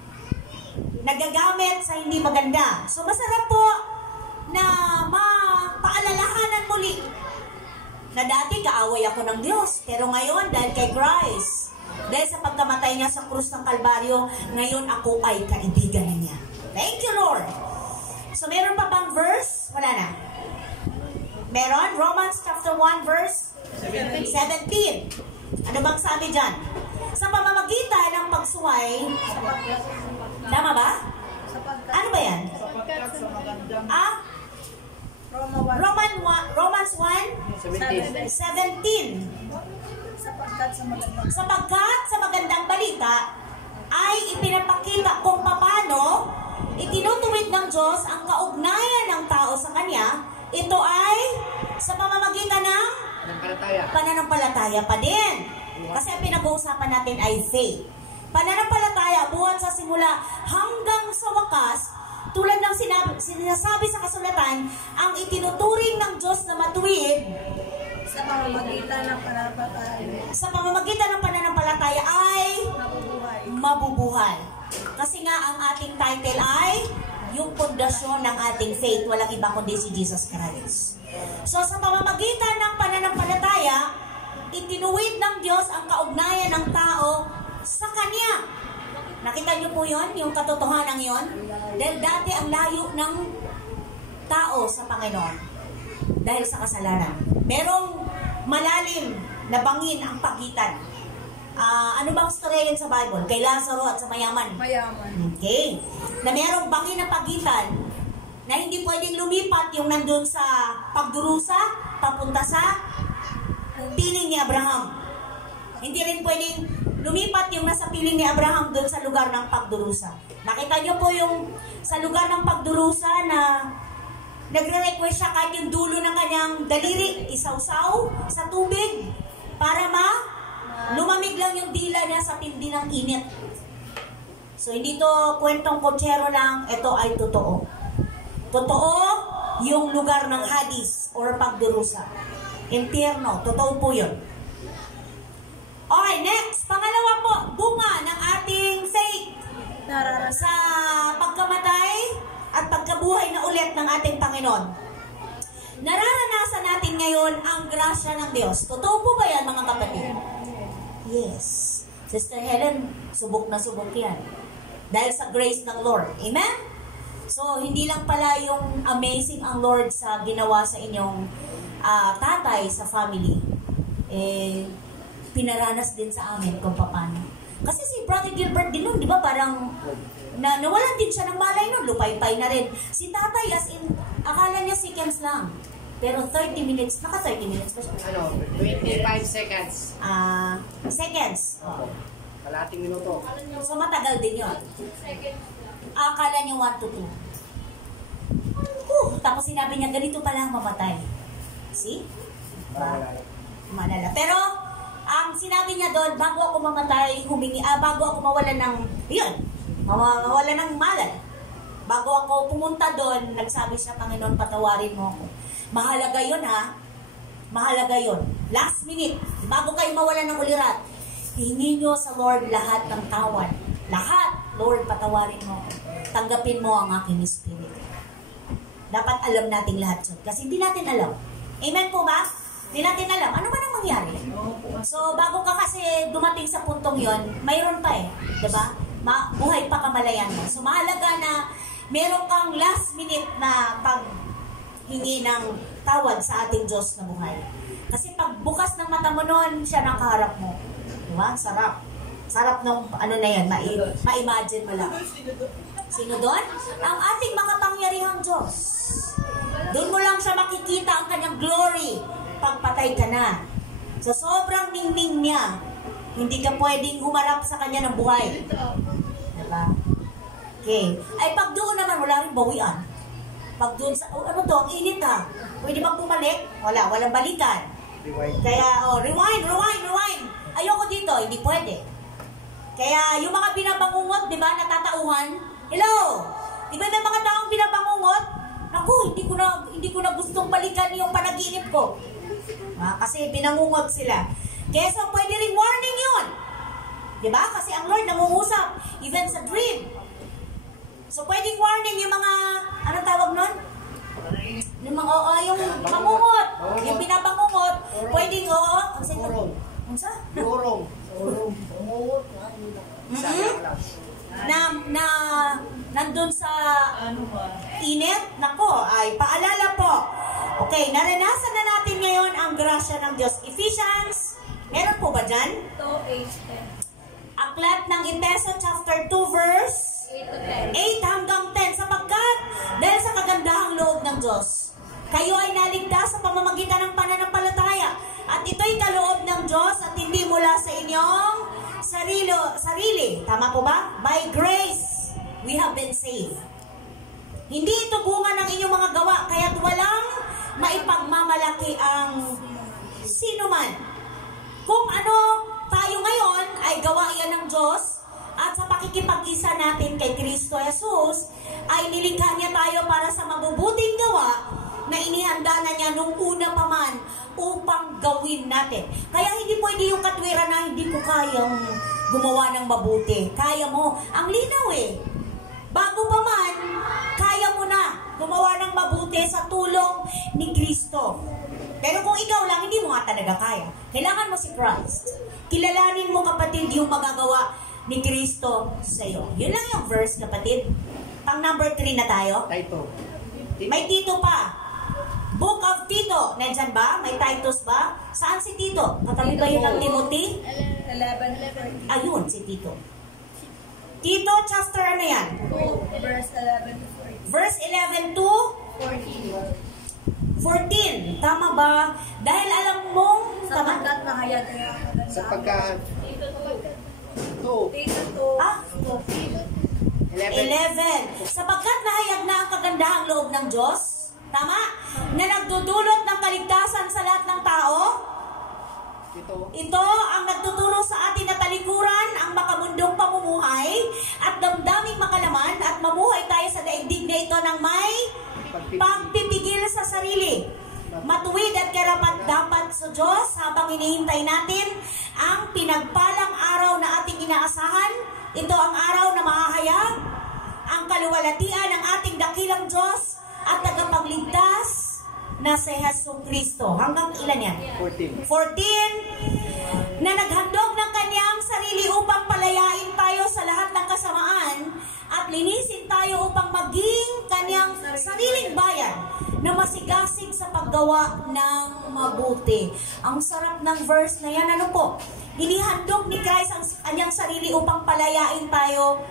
nagagamit sa hindi maganda. So masarap po na mapaalalahanan muli na dati kaaway ako ng Diyos. Pero ngayon dahil kay Christ, dahil sa pagkamatay niya sa krus ng Kalbaryo, ngayon ako ay kaibigan niya. Thank you, Lord. So, meron pa bang verse? Wala na. Meron? Romans chapter 1 verse 17. Ano bang sabi dyan? Sa pamamagitan ng pagsuway, tama ba? Ano ba yan? Romans 1:17. Sapagkat sa magandang balita ay ipinapakita kung paano itinutuwid ng Diyos ang kaugnayan ng tao sa Kanya. Ito ay sa pamamagitan ng pananampalataya pa din. Kasi ang pinag-uusapan natin ay faith. Pananampalataya buhat sa simula hanggang sa wakas, tulad ng sinasabi sa kasulatan, ang itinuturing ng Diyos na matuwid sa pamamagitan ng pananampalataya. Sa pamamagitan ng pananampalataya ay mabubuhay. Kasi nga ang ating title ay yung pundasyon ng ating faith. Walang iba kundi si Jesus Christ. So sa pamamagitan ng pananampalataya, itinuwid ng Diyos ang kaugnayan ng tao sa Kanya. Nakita niyo po yun? Yung katotohanan yun? Dahil dati ang layo ng tao sa Panginoon dahil sa kasalanan. Merong malalim na bangin ang pagitan. Ano bang storya yun sa Bible? Kay Lazaro at sa mayaman? Mayaman. Okay. Na merong bangin na pagitan na hindi pwedeng lumipat yung nandun sa pagdurusa papunta sa piling ni Abraham. Hindi rin pwedeng lumipat yung nasa piling ni Abraham dun sa lugar ng pagdurusa. Nakita niyo po yung sa lugar ng pagdurusa na nagre-request siya kahit yung dulo ng kanyang daliri isawsaw sa tubig para lumamig lang yung dila niya sa tindi ng init. So hindi to kwentong kotsero lang, ito ay totoo. Totoo yung lugar ng Hades or pagdurusa. Impyerno, totoo po yun. Okay, next. Pangalawa po, bunga ng ating faith sa pagkamatay at pagkabuhay na ulit ng ating Panginoon. Nararanasan natin ngayon ang grasya ng Diyos. Totoo po ba yan, mga kapatid? Yes. Sister Helen, subok na subok yan. Dahil sa grace ng Lord. Amen? So, hindi lang pala yung amazing ang Lord sa ginawa sa inyong tatay sa family. Pinaranas din sa amin kung paano. Kasi si Brother Gilbert din nun, di ba, parang nawalan din siya ng malay nun, lupay-pay na rin. Si tatay, as in, akala niya seconds lang. Pero 30 minutes, naka 30 minutes pa siya. 25 seconds. Seconds. Kalating minuto. So matagal din yun. Akala niya 1 to 2. Tapos sinabi niya, ganito pala ang mamatay. See? Malala. Pero, ang sinabi niya doon, bago ako mamatay, bago ako mawalan ng, mawalan ng malay. Bago ako pumunta doon, nagsabi siya, Panginoon, patawarin mo ako. Mahalaga yun, ha? Mahalaga yun. Last minute, bago kayo mawalan ng ulirat, hingi nyo sa Lord lahat ng tawad. Lahat, Lord, patawarin mo. Tanggapin mo ang aking spirit. Dapat alam natin lahat yun. Kasi hindi natin alam. Amen po ba? Hindi natin alam. Ano man ang mangyari? So, bago ka kasi dumating sa puntong yon, mayroon pa eh. Diba? Buhay pa kamalayan mo. So, mahalaga na meron kang last minute na paghingi ng tawad sa ating Diyos na buhay. Kasi pag bukas ng mata mo noon, siya nakaharap mo. Diba? Sarap. Sarap ng ano na yan, ma-imagine mo lang. Sino doon? Ang ating makapangyarihang Diyos. Doon mo lang siya makikita ang kanyang glory pagpatay ka na. So sobrang ningning niya, hindi ka pwedeng humarap sa kanya ng buhay. Diba? Okay. Ay pag doon naman, wala rin bawian. Pag doon sa, ano to, ang init ha. Pwede bang bumalik? Wala, walang balikan. Kaya, rewind. Ayoko dito, hindi pwede. Kaya, yung mga binabangungot, di ba, natatauhan, hello! Di ba may mga taong binabangungot? Naku, hindi ko na gustong balikan yung panaginip ko. Kasi binangungot sila. Kaya, so, pwede rin warning yun. Di ba? Kasi ang Lord nangungusap, even sa dream. So, pwedeng warning yung mga, anong tawag nun? Yung mga, yung bangungot. Yung binabangungot, pwedeng, Urong. Nandun sa init, nako, ay paalala po. Okay, naranasan na natin ngayon ang grasya ng Diyos. Ephesians, meron po ba dyan? 2:8-10. Aklat ng Efeso chapter 2 verse 8 hanggang 10, sapagkat dahil sa kagandahang loob ng Diyos, kayo ay naligtas sa pamamagitan ng pananampalataya, at ito'y kaloob ng Diyos at hindi mula sa inyong sarili. Tama po ba? By grace, we have been saved. Hindi ito bunga ng inyong mga gawa, kaya't walang maipagmamalaki ang sino man. Kung ano tayo ngayon ay gawa yan ng Diyos, at sa pakikipag-isa natin kay Kristo Jesus, ay nilikha niya tayo para sa mabubuting gawa na inihanda na niya nung una pa man upang gawin natin. Kaya hindi pwede yung katwiran na hindi ko kayang gumawa ng mabuti. Kaya mo. Ang linaw eh. Bago pa man, kaya mo na gumawa ng mabuti sa tulong ni Kristo. Pero kung ikaw lang, hindi mo nga talaga kaya. Kailangan mo si Christ. Kilalanin mo, kapatid, yung magagawa ni Kristo sa iyo. Yun lang yung verse, kapatid. Pang number 3 na tayo. Tito. May Tito pa. Book of Tito. Nandyan ba? May Titus ba? Saan si Tito? Katabi ba yun ng Timothy? 11:14. Ayun, si Tito. Tito, chapter ano yan? 2, verse 11 to 14. Verse 11 to 14. Tama ba? Dahil alam mong... Tama? Sapagkat nahayag na ang kagandahang Sapagkat Tito 11. Sapagkat nahayag na ang kagandahang loob ng Diyos, tama? Na nagdudulot ng kaligtasan sa lahat ng tao. Ito ang nagtuturo sa atin na talikuran ang makamundong pamumuhay at damdaming makalaman at mamuhay tayo sa daigdig na ito ng may pagpipigil sa sarili. Matuwid at karapat-dapat sa Diyos habang hinihintay natin ang pinagpalang araw na ating inaasahan. Ito ang araw na mahahayag ang kaluwalhatian ng ating dakilang Diyos at tagapagligtas na si Hesus Kristo. Hanggang ilan yan? 14. 14, na naghandog ng kanyang sarili upang palayain tayo sa lahat ng kasamaan at linisin tayo upang maging kanyang sariling bayan na masigasig sa paggawa ng mabuti. Ang sarap ng verse na yan. Ano po? Inihandog ni Christ ang kanyang sarili upang palayain tayo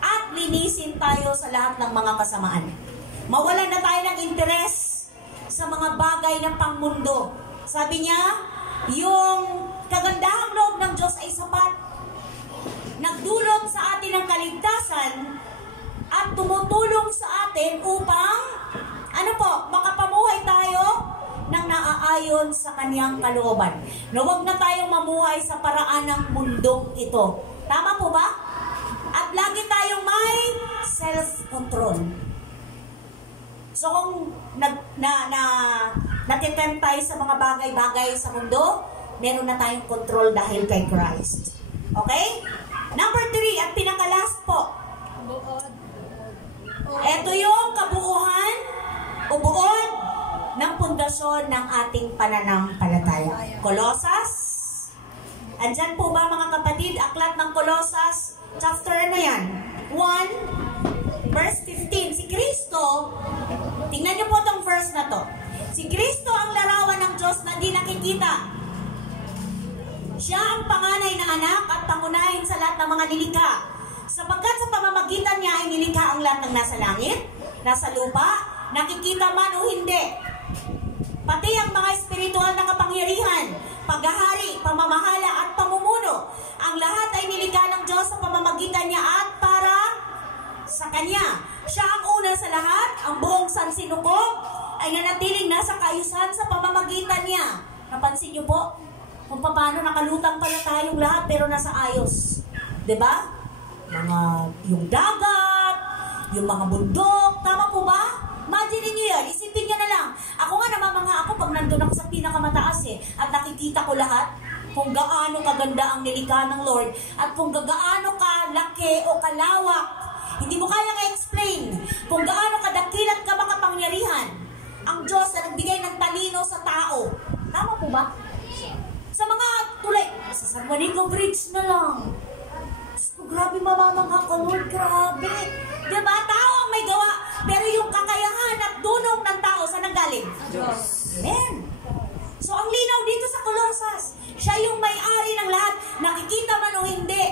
at linisin tayo sa lahat ng mga kasamaan. Mawalan na tayo ng interes sa mga bagay na pangmundo. Sabi niya, yung kagandahang loob ng Diyos ay sapat. Nagdulot sa atin ng kaligtasan at tumutulong sa atin upang, ano po, makapamuhay tayo ng naaayon sa kanyang kalooban. Na huwag na tayong mamuhay sa paraan ng mundong ito. Tama po ba? At lagi tayong may self-control. So kung natitempt tayo sa mga bagay-bagay sa mundo, meron na tayong control dahil kay Christ. Okay? Number 3, at pinaka-last po. Ito yung kabuuhan o buod ng pundasyon ng ating pananampalataya. Colosas. Andyan po ba mga kapatid? Aklat ng Colosas. Chapter ano yan? 1, verse 15. Si Kristo, tingnan niyo po itong verse na to. Si Kristo ang larawan ng Diyos na di nakikita. Siya ang panganay na anak at pangunahin sa lahat ng mga nilikha. Sapagkat sa pamamagitan niya ay nilikha ang lahat ng nasa langit, nasa lupa, nakikita man o hindi. Pati ang mga espiritual na kapangyarihan, paghahari, pamamahala at pamumuno. Ang lahat ay nilikha ng Diyos sa pamamagitan niya at para sa Kanya. Siya ang una sa lahat, ang buong sansinukob ay nanatiling nasa kaayusan sa pamamagitan niya. Napansin niyo po kung paano nakalutang pala tayong lahat pero nasa ayos. 'Di ba? Yung dagat, yung mga bundok, tama po ba? Imagine niyo yan, isipin niyo na lang. Ako nga namamanga ako pag nandun ako sa pinakamataas at nakikita ko lahat kung gaano kaganda ang nilikha ng Lord at kung gaano kalaki o kalawak. Hindi mo kaya i-explain kung gaano kadakilat ka makapangyarihan ang Diyos na nagbigay ng talino sa tao. Tama po ba? Sa mga tulay, sa San Juanico Bridge na lang. Grabe mamamangha ko, Lord, grabe. Diba? Tao ang may gawa, pero yung kakayahan at dunong ng tao, saan nanggaling? Diyos. Amen. So, ang linaw dito sa Colosas, siya yung may-ari ng lahat, nakikita man o hindi.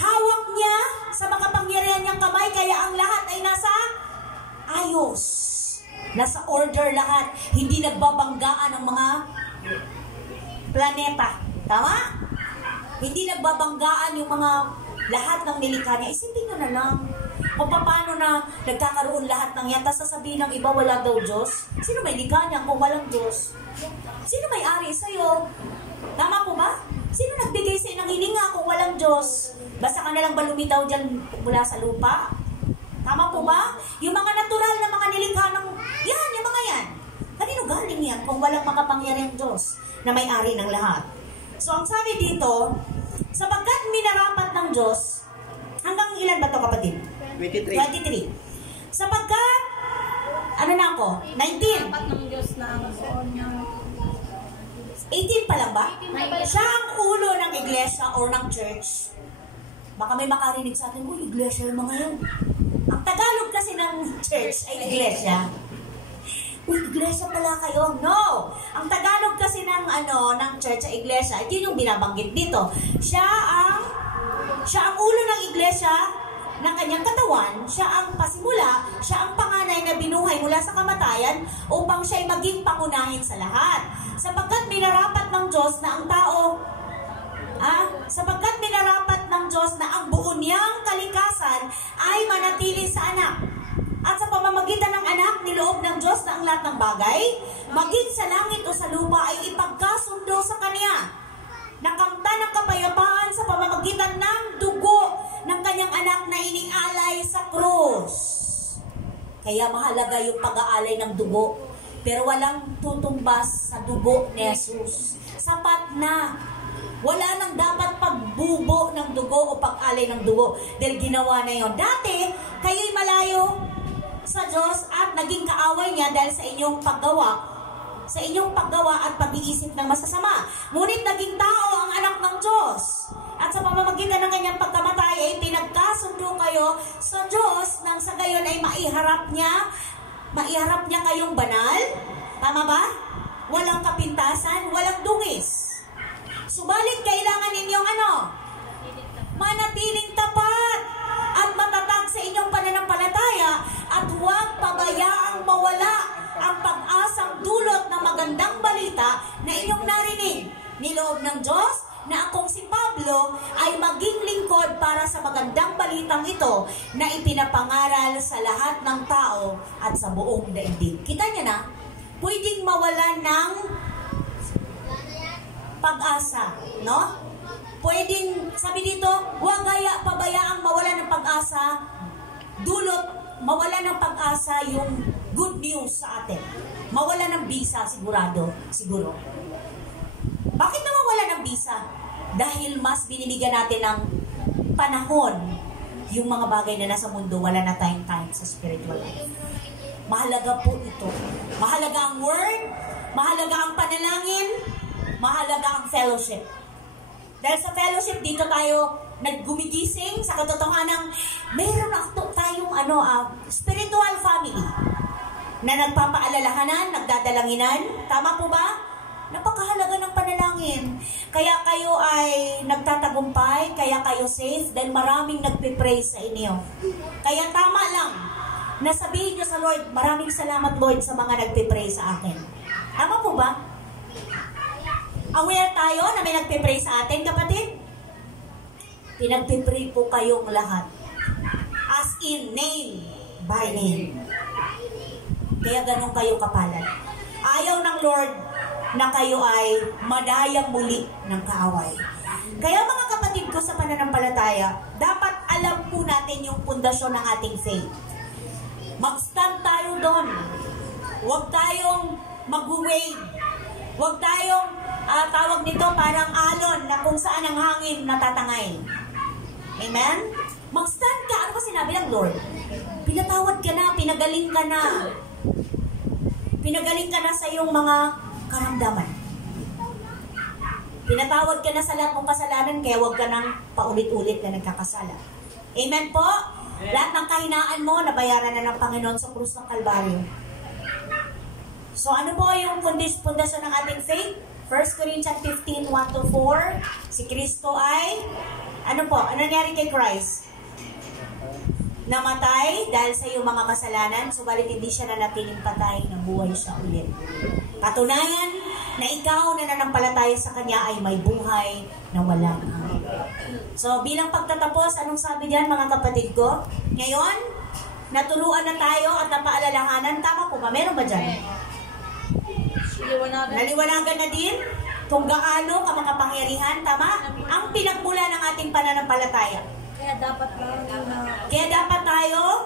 Hawak niya sa makapangyarihan niyang kamay, kaya ang lahat ay nasa ayos. Nasa order lahat. Hindi nagbabanggaan ang mga planeta. Tama? Hindi nagbabanggaan yung mga lahat ng nilikha niya. Isipin nyo na lang kung paano na nagkakaroon lahat ng yan. Tapos sasabihin ng iba, wala daw Diyos. Sino may likha niya kung walang Diyos? Sino may ari sa'yo? Tama po ba? Sino nagbigay sa'yo ng hininga kung walang Diyos? Basta ka na lang ba lumitaw dyan mula sa lupa? Tama po ba? Yung mga natural na mga nilikha ng yan, yung mga yan. Kanino galing yan kung walang makapangyarihang Diyos na may-ari ng lahat? So, ang sabi dito, sapagkat minarapat ng Diyos, hanggang ilan ba ito kapatid? 23. Sapagkat, ano na ako? 19. Dapat ng Diyos na ang buon niya. 18 pa lang ba? Siya ang ulo ng iglesia or ng church. Baka may makarinig sa atin, uy, iglesia yung mga yun. Ang Tagalog kasi ng church ay iglesia. Uy, iglesia pala kayo. No! Ang Tagalog kasi ng church ay iglesia. Ito yung binabanggit dito. Siya ang ulo ng iglesia ng kanyang katawan. Siya ang pasimula. Siya ang panganay na binuhay mula sa kamatayan upang siya'y maging pangunahin sa lahat. Sapagkat minarapat ng Diyos na ang tao sapagkat minarapat ng Diyos na ang buo niyang kalikasan ay manatili sa anak. At sa pamamagitan ng anak, niloob ng Diyos na ang lahat ng bagay, maging sa langit o sa lupa ay ipagkasundo sa Kanya. Nakamta ng kapayapaan sa pamamagitan ng dugo ng Kanyang anak na inialay sa krus. Kaya mahalaga yung pag-aalay ng dugo. Pero walang tutumbas sa dugo ni Jesus. Sapat na. Wala nang dapat pagbubo ng dugo o pag-alay ng dugo. Dahil ginawa na yon. Dati, kayo'y malayo sa Diyos at naging kaaway niya dahil sa inyong paggawa at pag-iisip ng masasama. Ngunit naging tao ang anak ng Diyos. At sa pamamagitan ng kanyang pagkamatay ay pinagkasundo kayo sa Diyos nang sa gayon ay maiharap niya kayong banal. Tama ba? Walang kapintasan, walang dungis. Subalit kailangan ninyong manatiling tapat at matatag sa inyong pananampalataya at huwag pabayaang mawala ang pag-asang dulot ng magandang balita na inyong narinig. Niloob ng Diyos na akong si Pablo ay maging lingkod para sa magandang balitang ito na ipinapangaral sa lahat ng tao at sa buong daigdig. Kita niyo na, pwedeng mawala ng pag-asa, no? Pwedeng, sabi dito, huwag pabayaang mawala ng pag-asa, mawala ng pag-asa yung good news sa atin. Mawala ng bisa, siguro. Bakit naman wala ng bisa? Dahil mas binibigyan natin ng panahon yung mga bagay na nasa mundo, wala na tayong time sa spiritual life. Mahalaga po ito. Mahalaga ang word, mahalaga ang panalangin, mahalaga ang fellowship. Dahil sa fellowship, dito tayo naggumigising sa katotohanan ng meron tayong spiritual family na nagpapaalalahanan, nagdadalanginan. Tama po ba? Napakahalaga ng panalangin. Kaya kayo ay nagtatagumpay, kaya kayo safe, dahil maraming nagpipray sa inyo. Kaya tama lang na sabihin nyo sa Lord, maraming salamat Lord sa mga nagpipray sa akin. Tama po ba? Aware tayo na may nagpipray sa atin, kapatid? Pinagpipray po kayong lahat. As in name by name. Kaya ganun kayo kapalad. Ayaw ng Lord na kayo ay madayang muli ng kaaway. Kaya mga kapatid ko sa pananampalataya, dapat alam po natin yung pundasyon ng ating faith. Mag-stand tayo doon. Huwag tayong mag-wave. Huwag tayong tawag nito parang alon na kung saan ang hangin natatangay. Amen? Mag-stand ka. Ano ba sinabi ng Lord? Pinatawad ka na, pinagaling ka na. Pinagaling ka na sa iyong mga karamdaman. Pinatawad ka na sa lahat ng kasalanan, kaya huwag ka nang paulit-ulit na nagkakasala. Amen po? Lahat ng kahinaan mo, nabayaran na ng Panginoon sa krus ng Kalbaryo. So ano po yung pundasyon ng ating faith? 1 Corinthians 15, 1-4. Si Kristo ay, ano nangyari kay Christ? Namatay dahil sa iyong mga kasalanan, subalit hindi siya nanatiling patay, nabuhay siya ulit. Patunayan na ikaw na nanampalataya sa Kanya ay may buhay na walang hanggan. So bilang pagtatapos, anong sabi diyan mga kapatid ko? Ngayon, naturuan na tayo at napaalalahanan. Tama po ba? Meron ba dyan? Naliwanagan na din kung gaano ka makapangyarihan. Tama? Ang pinagmula ng ating pananampalataya. Kaya dapat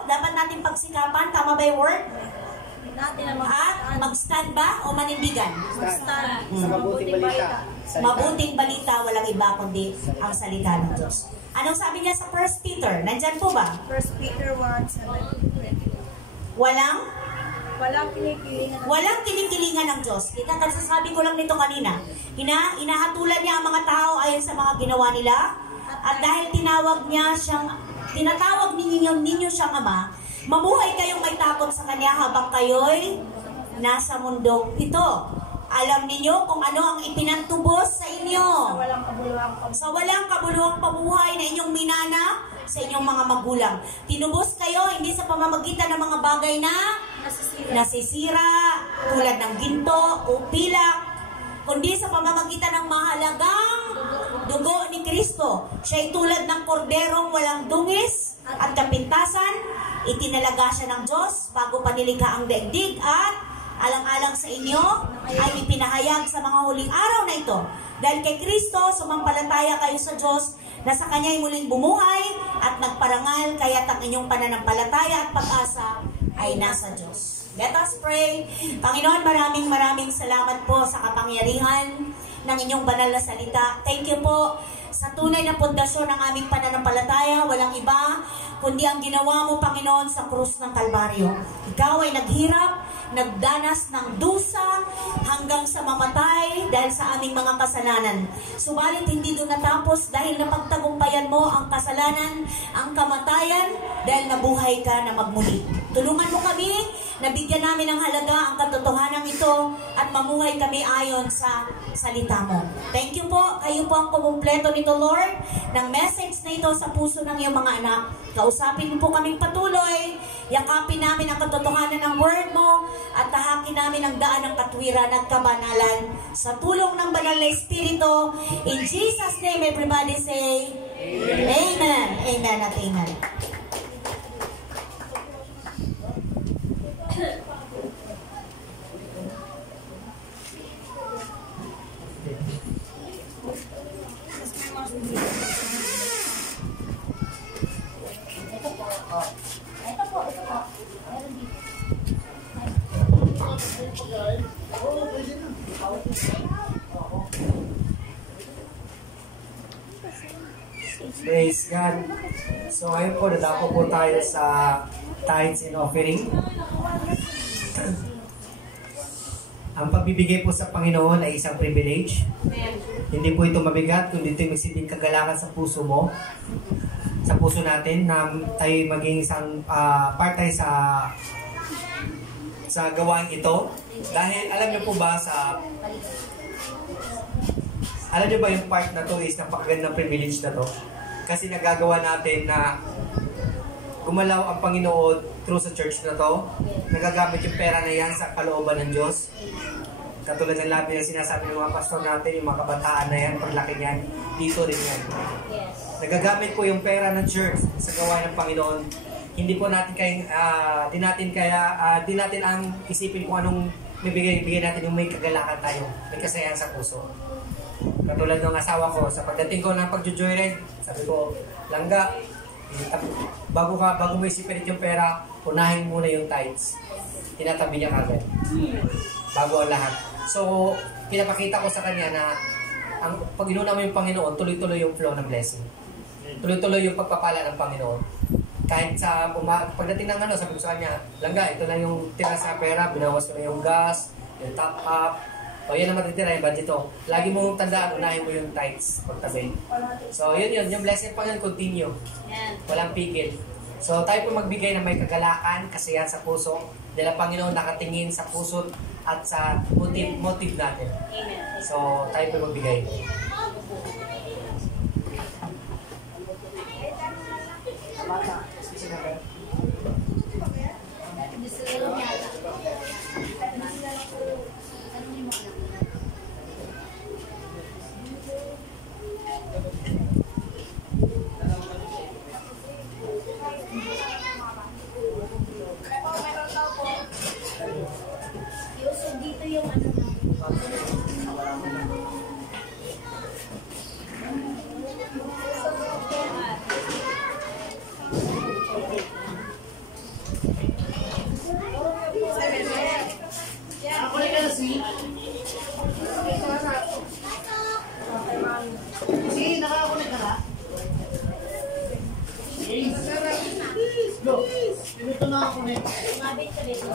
dapat natin pagsikapan. Tama ba yung word? natin mag-stand ba o manindigan? Mag-stand. Sa mabuting balita. Mabuting balita, walang iba kundi ang salita ng Diyos. Anong sabi niya sa 1 Peter? Nandyan po ba? 1 Peter 1:7. Walang kinikilingan ng Diyos. Kita, sasabi ko lang nito kanina. Hinahatulan niya ang mga tao ayon sa mga ginawa nila. At dahil tinatawag ninyo siyang Ama, mabuhay kayong may takot sa Kanya habang kayo'y nasa mundong ito. Alam ninyo kung ano ang ipinantubos sa inyo. Sa walang kabuluhang pamuhay na inyong minana sa inyong mga magulang. Tinubos kayo hindi sa pamamagitan ng mga bagay na nasisira, tulad ng ginto o pilak, kundi sa pamamagitan ng mahalagang dugo ni Kristo. Siya'y tulad ng korderong walang dungis at kapintasan. Itinalaga siya ng Diyos bago pa nilikha ang daigdig at alang-alang sa inyo ay ipinahayag sa mga huling araw na ito. Dahil kay Kristo, sumampalataya kayo sa Diyos na sa Kanya'y muling bumuhay at nagparangal, kaya't ang inyong pananampalataya at pag-asa ay nasa Diyos. Let us pray. Panginoon, maraming salamat po sa kapangyarihan ng inyong banal na salita. Thank you po sa tunay na pundasyon ng aming pananampalataya. Walang iba kundi ang ginawa mo, Panginoon, sa krus ng Kalbaryo. Ikaw ay naghirap, nagdanas ng dusa hanggang sa mamatay dahil sa aming mga kasalanan. Subalit hindi doon natapos dahil napagtagumpayan mo ang kasalanan, ang kamatayan, dahil nabuhay ka na magmuli. Tulungan mo kami, nabigyan namin ng halaga ang katotohanan ito at mamuhay kami ayon sa salita mo. Thank you po. Kayo po ang kumumpleto nito, Lord, ng message na ito sa puso ng iyong mga anak. Kausapin mo po kaming patuloy, yakapin namin ang katotohanan ng word mo at tahakin namin ang daan ng katwiran at kabanalan sa tulong ng banal na Espiritu. In Jesus' name, everybody say, Amen. Amen at Amen. Praise God. So ngayon po, nadako po tayo sa tithes and offering. Ang pagbibigay po sa Panginoon ay isang privilege. Hindi po ito mabigat, kundi ito magsilbing kagalakan sa puso mo, sa puso natin, na tayo maging isang part tayo sa gawain ito. Dahil alam niyo po ba alam niyo ba yung part na to is napakagandang privilege na to? Kasi nagagawa natin na gumalaw ang Panginoon through sa church na to. Nagagamit yung pera na yan sa kalooban ng Diyos. Katulad ng labi na sinasabi ng mga pastor natin, yung mga kabataan na yan, paglaki niyan, dito rin yan. Nagagamit po yung pera ng church sa gawain ng Panginoon. Hindi po natin di natin ang isipin kung anong bigay natin yung may kagalakan tayo, may kasayahan sa puso. Katulad ng asawa ko, sa pagdating ko ng pagjo-joyride, sabi ko, Langga, bago mo isipin yung pera, unahin muna yung tithes. Tinatabi niya kagad. Bago ang lahat. So, pinapakita ko sa kanya na pag inuna mo yung Panginoon, tuloy-tuloy yung flow ng blessing. Tuloy-tuloy yung pagpapala ng Panginoon. Kahit sa pagdating ng sabi ko sa kanya, Langga, ito na yung tira sa pera, binawas ko na yung gas, yung top up, o yan ang matitira yung budget to. Lagi mong tandaan, unahin mo yung tithes pagtabi. So yun, yung blessing Panginoon continue. Walang pigil. So tayo po magbigay na may kagalakan, kasiyahan sa puso, dahil ang Panginoon nakatingin sa puso at sa motive natin. So tayo po magbigay. Dito yung ano Dito na ako na. Mabit ka dito.